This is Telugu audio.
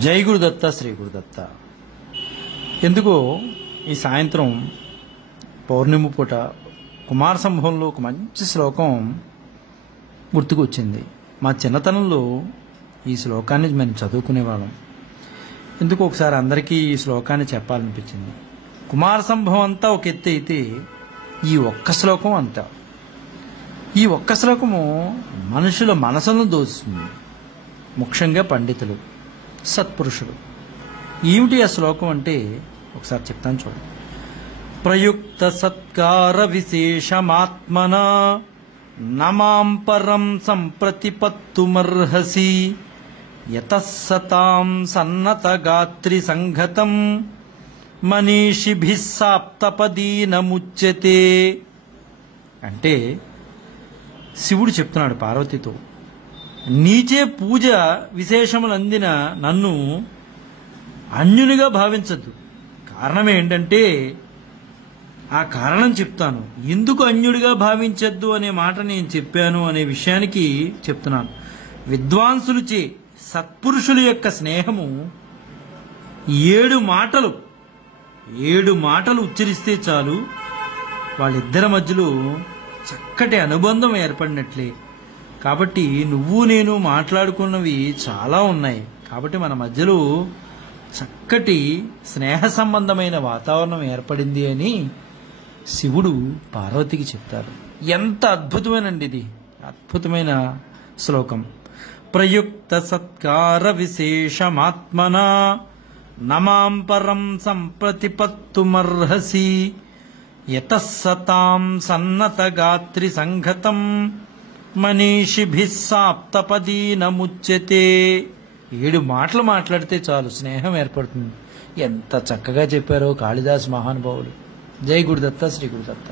జై గురుదత్త శ్రీ గురుదత్త. ఎందుకో ఈ సాయంత్రం పౌర్ణమి పూట కుమార సంభవంలో ఒక మంచి శ్లోకం గుర్తుకు వచ్చింది. మా చిన్నతనంలో ఈ శ్లోకాన్ని మేము చదువుకునేవాళ్ళం. ఎందుకు ఒకసారి అందరికీ ఈ శ్లోకాన్ని చెప్పాలనిపించింది. కుమార సంభవం అంతా ఒక ఎత్తు అయితే ఈ ఒక్క శ్లోకం అంతా, ఈ ఒక్క శ్లోకము మనుషుల మనసును దోచుతుంది, ముఖ్యంగా పండితులు, సత్పురుషులు. ఏమిటి ఆ శ్లోకం అంటే ఒకసారి చెప్తాను చూడండి. ప్రయుక్త సత్కార విశేషమాత్మనా నమాం పరం సంప్రతిపత్తుమర్హసి యతస్సతాం సన్నతగాత్రి సంఘతం మనీషిభిః సాప్తపదీనముచ్యతే. అంటే శివుడు చెప్తున్నాడు పార్వతితో, నీచే పూజ విశేషములు అందిన నన్ను అన్యునిగా భావించద్దు. కారణం ఏంటంటే ఆ కారణం చెప్తాను. ఎందుకు అన్యుడిగా భావించద్దు అనే మాట నేను చెప్పాను అనే విషయానికి చెప్తున్నాను. విద్వాంసులచే సత్పురుషుల యొక్క స్నేహము 7 మాటలు ఉచ్చరిస్తే చాలు, వాళ్ళిద్దరి మధ్యలో చక్కటి అనుబంధం ఏర్పడినట్లే. కాబట్టి నువ్వు నేను మాట్లాడుకున్నవి చాలా ఉన్నాయి. కాబట్టి మన మధ్యలో చక్కటి స్నేహ సంబంధమైన వాతావరణం ఏర్పడింది అని శివుడు పార్వతికి చెప్తారు. ఎంత అద్భుతమేనండి ఇది, అద్భుతమైన శ్లోకం. ప్రయుక్త సత్కార విశేషమాత్మనా నమాం పరం సంప్రతిపత్తుమర్హసి యతస్సతాం సన్నతగాత్రి సంఘతం మనీషిభిః సాప్తపదీనముచ్యతే. 7 మాటలు మాట్లాడితే చాలు స్నేహం ఏర్పడుతుంది. ఎంత చక్కగా చెప్పారో కాళిదాస్ మహానుభావులు. జై గురుదత్త శ్రీ గురుదత్త.